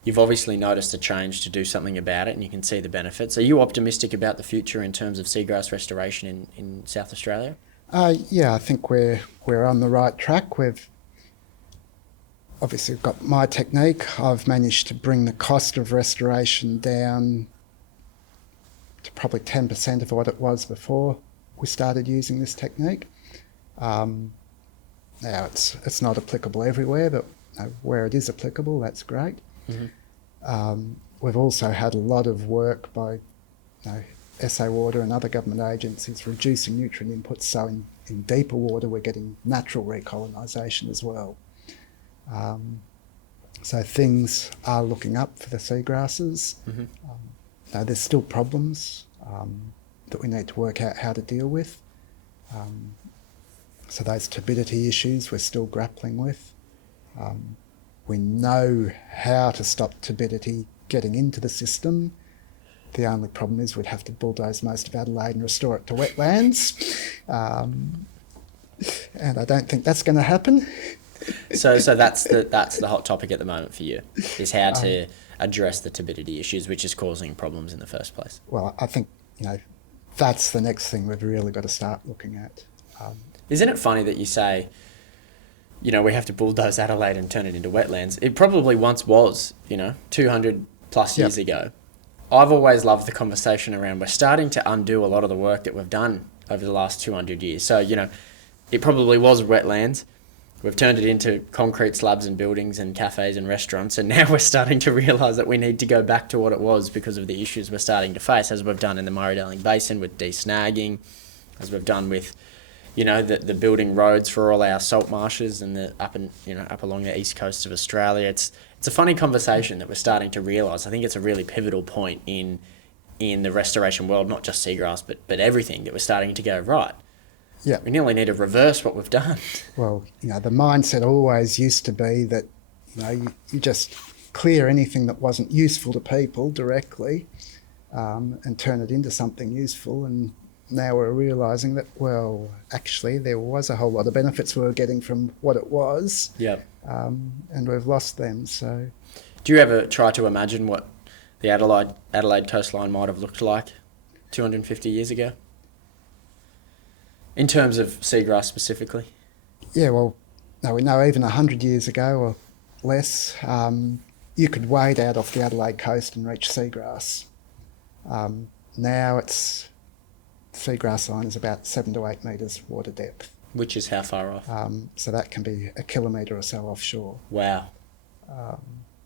you've obviously noticed a change to do something about it and you can see the benefits. Are you optimistic about the future in terms of seagrass restoration in South Australia? Yeah, I think we're on the right track. We've obviously got my technique. I've managed to bring the cost of restoration down to probably 10% of what it was before we started using this technique. Now it's not applicable everywhere, but where it is applicable, that's great. Mm-hmm. We've also had a lot of work by SA Water and other government agencies reducing nutrient inputs, so in deeper water we're getting natural recolonisation as well. So things are looking up for the seagrasses. Mm-hmm. There's still problems that we need to work out how to deal with. So those turbidity issues we're still grappling with. We know how to stop turbidity getting into the system. The only problem is we'd have to bulldoze most of Adelaide and restore it to wetlands. And I don't think that's going to happen. So that's the hot topic at the moment for you, is how to address the turbidity issues, which is causing problems in the first place. Well, I think, that's the next thing we've really got to start looking at. Isn't it funny that you say, we have to bulldoze Adelaide and turn it into wetlands? It probably once was, 200 plus years ago. I've always loved the conversation around we're starting to undo a lot of the work that we've done over the last 200 years. So, it probably was wetlands. We've turned it into concrete slabs and buildings and cafes and restaurants, and now we're starting to realise that we need to go back to what it was because of the issues we're starting to face, as we've done in the Murray-Darling Basin with desnagging, as we've done with, the building roads for all our salt marshes and the up along the east coast of Australia. It's a funny conversation that we're starting to realise. I think it's a really pivotal point in the restoration world, not just seagrass, but everything, that we're starting to go, right, yeah, we nearly need to reverse what we've done. Well, the mindset always used to be that, you just clear anything that wasn't useful to people directly and turn it into something useful. And now we're realising that, well, actually there was a whole lot of benefits we were getting from what it was. Yep. And we've lost them. So, do you ever try to imagine what the Adelaide coastline might have looked like 250 years ago? In terms of seagrass specifically? Yeah, well, we know even 100 years ago or less, you could wade out off the Adelaide coast and reach seagrass. Now it's seagrass line is about 7 to 8 metres water depth. Which is how far off? So that can be a kilometre or so offshore. Wow.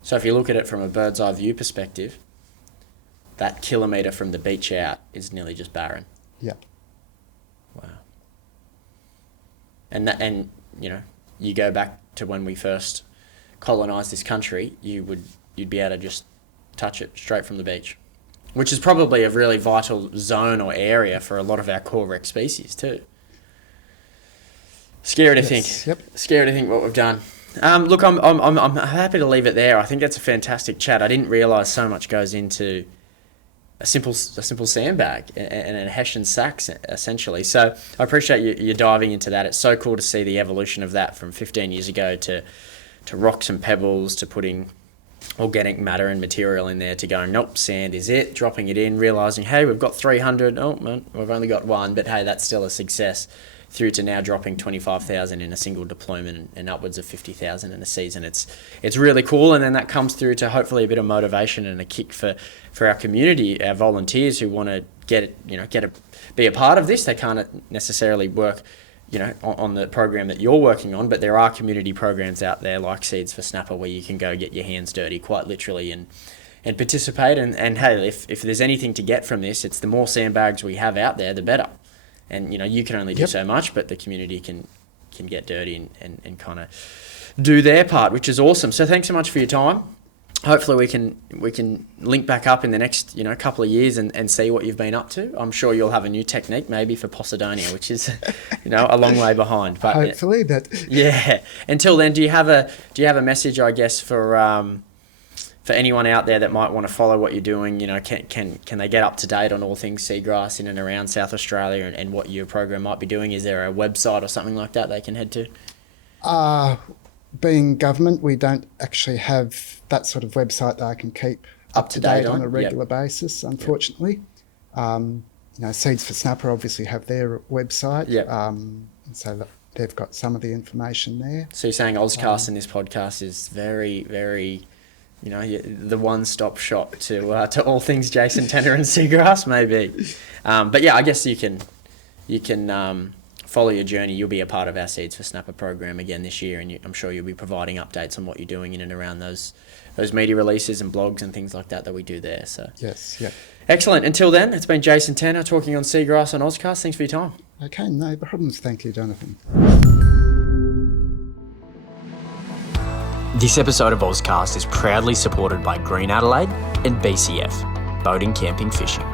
So if you look at it from a bird's eye view perspective, that kilometre from the beach out is nearly just barren. Yep. Wow. And you know, you go back to when we first colonised this country, you'd be able to just touch it straight from the beach, which is probably a really vital zone or area for a lot of our core wreck species too. Scary to think. Yep. Scary to think what we've done. Look, I'm happy to leave it there. I think that's a fantastic chat. I didn't realise so much goes into a simple sandbag and a Hessian sack, essentially. So I appreciate you diving into that. It's so cool to see the evolution of that from 15 years ago to rocks and pebbles, to putting organic matter and material in there, to going, nope, sand is it, dropping it in, realising, hey, we've got 300, oh, man, we've only got one, but hey, that's still a success, through to now dropping 25,000 in a single deployment and upwards of 50,000 in a season. It's really cool, and then that comes through to hopefully a bit of motivation and a kick for our community, our volunteers who want to be a part of this. They can't necessarily work, on the program that you're working on, but there are community programs out there like Seeds for Snapper where you can go get your hands dirty quite literally and participate. And hey, if there's anything to get from this, it's the more sandbags we have out there, the better. And you can only do so much, but the community can get dirty and kind of do their part, which is awesome. So thanks so much for your time. Hopefully we can link back up in the next couple of years and see what you've been up to. I'm sure you'll have a new technique maybe for Posidonia, which is a long way behind. But hopefully, but yeah. Until then, do you have a message, I guess, for anyone out there that might want to follow what you're doing? Can they get up to date on all things seagrass in and around South Australia and what your program might be doing? Is there a website or something like that they can head to? Being government, we don't actually have that sort of website that I can keep up to date on a regular basis, unfortunately. Seeds for Snapper obviously have their website, and so they've got some of the information there. So you're saying OzCast in this podcast is very, very, the one-stop shop to all things Jason Tenner and seagrass, maybe. But yeah, I guess you can follow your journey. You'll be a part of our Seeds for Snapper program again this year, and I'm sure you'll be providing updates on what you're doing in and around those media releases and blogs and things like that we do there. So yes, yeah. Excellent. Until then, it's been Jason Tanner talking on seagrass on OzCast. Thanks for your time. Okay, no problems. Thank you, Jonathan. This episode of OzCast is proudly supported by Green Adelaide and BCF, Boating, Camping, Fishing.